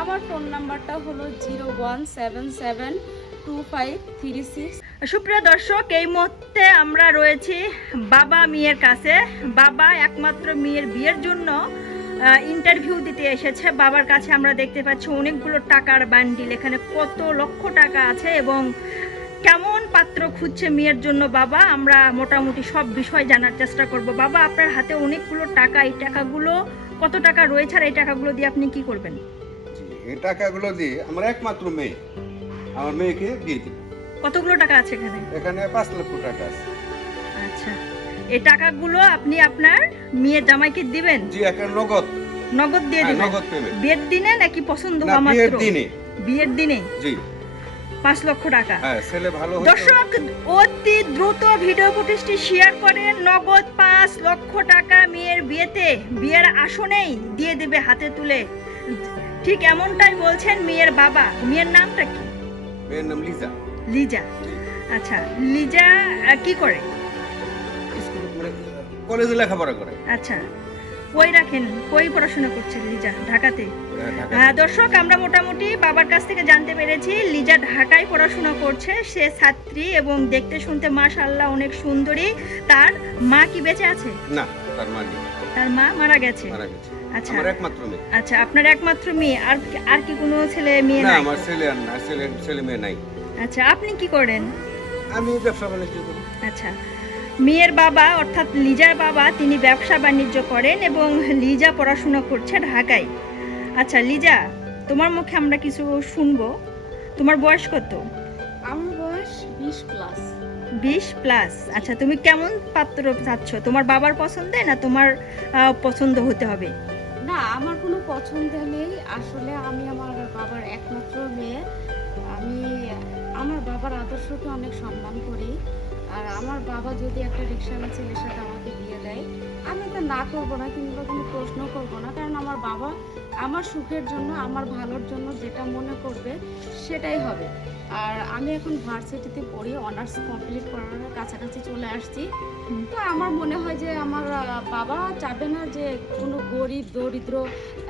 আমার ফোন নাম্বারটা হলো zero one seven seven two five three six. সুপ্রিয় দর্শক, এই মুহূর্তে আমরা রয়েছি বাবা মেয়ের কাছে। বাবা একমাত্র মেয়ের বিয়ের জন্য ইন্টারভিউ দিতে এসেছে। বাবার কাছে আমরা দেখতে পাচ্ছি অনেকগুলো টাকার বান্ডিল এখানে কত লক্ষ টাকা আছে এবং কেমন পাত্র খুঁজছে মেয়ের জন্য বাবা? আমরা মোটামুটি সব বিষয় জানার চেষ্টা করব। বাবা, আপনার হাতে অনেকগুলো টাকা, এই টাকাগুলো কত টাকা রয়েছে আর এই টাকাগুলো দিয়ে আপনি কি করবেন? এই টাকাগুলো দিয়ে আমার একমাত্র মেয়ে আমার মেয়েকে দিয়ে দিই কতগুলো টাকা আছে এখানে? এখানে পাঁচ লক্ষ টাকা আছে। আচ্ছা। এই টাকাগুলো আপনি আপনার মেয়ের জামাইকে দিবেন? জি একটা নগদ। নগদ দিয়ে হ্যাঁ, দিবেন? নগদ পেমেন্ট বিয়ের দিনে নাকি পছন্দ হওয়া বিয়ের দিনে। বিয়ের দিনে? জি। পাঁচ লক্ষ টাকা। হ্যাঁ ছেলে ভালো দর্শক অতি দ্রুত ভিডিও ফুটেজটি শেয়ার করেন নগদ পাঁচ লক্ষ টাকা মেয়ের বিয়েতে। বিয়ের আসনেই দিয়ে দেবে হাতে তুলে। ঠিক এমনটাই বলছেন মেয়ের বাবা। মেয়ের নামটা কি? মেয়ের নাম লিজা। লিজা। আচ্ছা লিজা কি করে? স্কুল মানে কলেজে লেখাপড়া করে। আচ্ছা কই রাখেন? কই পড়াশোনা করছে লিজা ঢাকাতে? হ্যাঁ, দর্শক আমরা মোটামুটি বাবার কাছ থেকে জানতে পেরেছি লিজা ঢাকায় পড়াশোনা করছে সে ছাত্রী এবং দেখতে শুনতে মাশাআল্লাহ অনেক সুন্দরী। তার মা কি বেঁচে আছে? না তার মা নেই। তার মা মারা গেছে। মারা গেছে। আচ্ছা। আমার একমাত্র মেয়ে। আচ্ছা আপনার একমাত্র মেয়ে আর আর কি কোনো ছেলে মেয়ে না নাই? আমার ছেলে আর না ছেলে ছেলে মেয়ে নাই। আচ্ছা আপনি কি করেন? আমি ব্যবসা বাণিজ্য করি। আচ্ছা মেয়ের বাবা অর্থাৎ লিজার বাবা তিনি ব্যবসা বাণিজ্য করেন এবং লিজা পড়াশোনা করছে ঢাকায়। আচ্ছা লিজা তোমার মুখে আমরা কিছু শুনব। তোমার বয়স কত? আমার বয়স বিশ প্লাস বিশ প্লাস আচ্ছা তুমি কেমন পাত্র চাচ্ছ? তোমার বাবার পছন্দে না তোমার পছন্দ হতে হবে? আমার কোনো পছন্দ নেই। আসলে আমি আমার বাবার একমাত্র মেয়ে। আমি আমার বাবার আদর্শকে অনেক সম্মান করি। আর আমার বাবা যদি একটা রিক্সাওয়ালা ছেলের সাথে আমাকে বিয়ে দেয়, আমি তো না করব না, কিংবা কোনো প্রশ্ন করব না। কারণ আমার বাবা আমার সুখের জন্য, আমার ভালোর জন্য যেটা মনে করবে, সেটাই হবে। আর আমি এখন ভার্সিটিতে পড়ি অনার্স কমপ্লিট করার কাছাকাছি চলে আসছি। তো আমার মনে হয় যে আমার বাবা চাবে না যে কোনো গরিব, দরিদ্র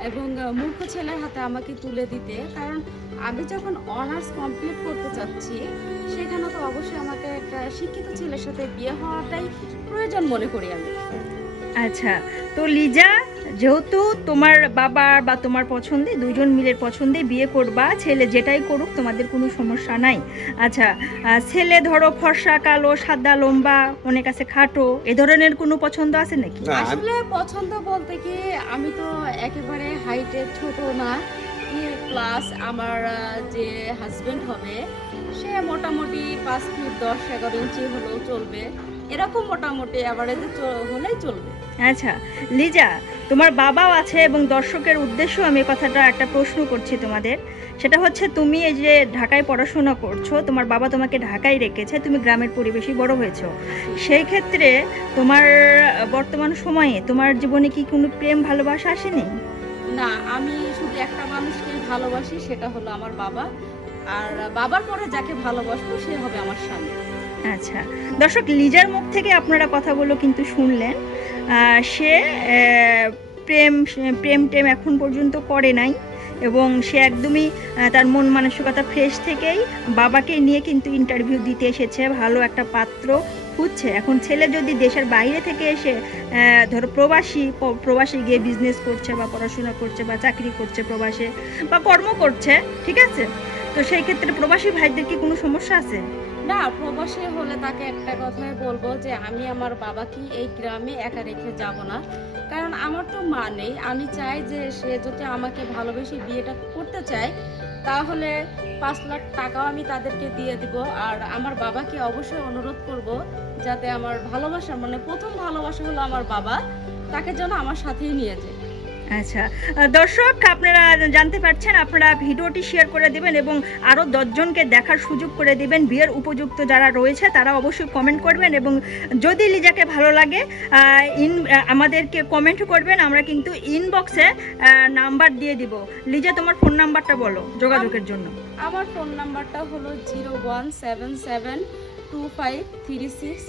এবং মূর্খ ছেলের হাতে আমাকে তুলে দিতে। কারণ আমি যখন অনার্স কমপ্লিট করতে চাচ্ছি, সেখানে তো অবশ্যই আমাকে একটা শিক্ষিত ছেলের সাথে বিয়ে হওয়াটাই প্রয়োজন মনে করি আমি। আচ্ছা তো লিজা যেহেতু তোমার বাবার বা তোমার পছন্দে দুজন মিলের পছন্দে বিয়ে করবা ছেলে যেটাই করুক তোমাদের কোনো সমস্যা নাই। আচ্ছা ছেলে ধরো ফর্সা কালো সাদা লম্বা অনেক আছে খাটো এ ধরনের কোনো পছন্দ আছে নাকি? আসলে পছন্দ বলতে কি আমি তো একেবারে হাইটে ছোট না। প্লাস আমার যে হাজবেন্ড হবে সে মোটামুটি পাঁচ ফিট দশ এগারো ইঞ্চি হলেও চলবে। এরকম মোটামুটি অ্যাভারেজে হলেই চলবে। আচ্ছা লিজা তোমার বাবাও আছে এবং দর্শকের উদ্দেশ্য আমি কথাটা একটা প্রশ্ন করছি তোমাদের। সেটা হচ্ছে তুমি এই যে ঢাকায় পড়াশোনা করছ তোমার বাবা তোমাকে ঢাকায় রেখেছে তুমি গ্রামের পরিবেশেই বড় হয়েছো। সেই ক্ষেত্রে তোমার বর্তমান সময়ে তোমার জীবনে কি কোনো প্রেম ভালোবাসা আসেনি? না আমি শুধু একটা মানুষকে ভালোবাসি সেটা হলো আমার বাবা। আর বাবার পরে যাকে ভালোবাসবো সে হবে আমার স্বামী। আচ্ছা। দর্শক লিজার মুখ থেকে আপনারা কথাগুলো কিন্তু শুনলেন। সে প্রেম প্রেম টেম এখন পর্যন্ত করে নাই এবং সে একদমই তার মন মানসিকতা ফ্রেশ থেকেই বাবাকে নিয়ে কিন্তু ইন্টারভিউ দিতে এসেছে, ভালো একটা পাত্র খুঁজছে। এখন ছেলে যদি দেশের বাইরে থেকে এসে ধরো প্রবাসী প্রবাসী গিয়ে বিজনেস করছে বা পড়াশোনা করছে বা চাকরি করছে প্রবাসে বা কর্ম করছে, ঠিক আছে? তো সেই ক্ষেত্রে প্রবাসী ভাইদের কি কোনো সমস্যা আছে? না, প্রবাসী হলে তাকে একটা কথাই বলব যে আমি আমার বাবাকে এই গ্রামে একা রেখে যাব না। কারণ আমার তো মা নেই। আমি চাই যে সে যদি আমাকে ভালোবেসে বিয়েটা করতে চায়, তাহলে পাঁচ লাখ টাকাও আমি তাদেরকে দিয়ে দিব। আর আমার বাবাকে অবশ্যই অনুরোধ করব যাতে আমার ভালোবাসা মানে প্রথম ভালোবাসা হলো আমার বাবা, তাকে যেন আমার সাথেই নিয়ে যায়। আচ্ছা দর্শক, আপনারা জানতে পারছেন, আপনারা ভিডিওটি শেয়ার করে দিবেন এবং আরও দশজনকে দেখার সুযোগ করে দিবেন, বিয়ের উপযুক্ত যারা রয়েছে, তারা অবশ্যই কমেন্ট করবেন এবং যদি লিজাকে ভালো লাগে ইন আমাদেরকে কমেন্ট করবেন, আমরা কিন্তু ইনবক্সে নাম্বার দিয়ে দিব। লিজা, তোমার ফোন নাম্বারটা বলো, যোগাযোগের জন্য। আমার ফোন নাম্বারটা হলো zero one seven seven two five three six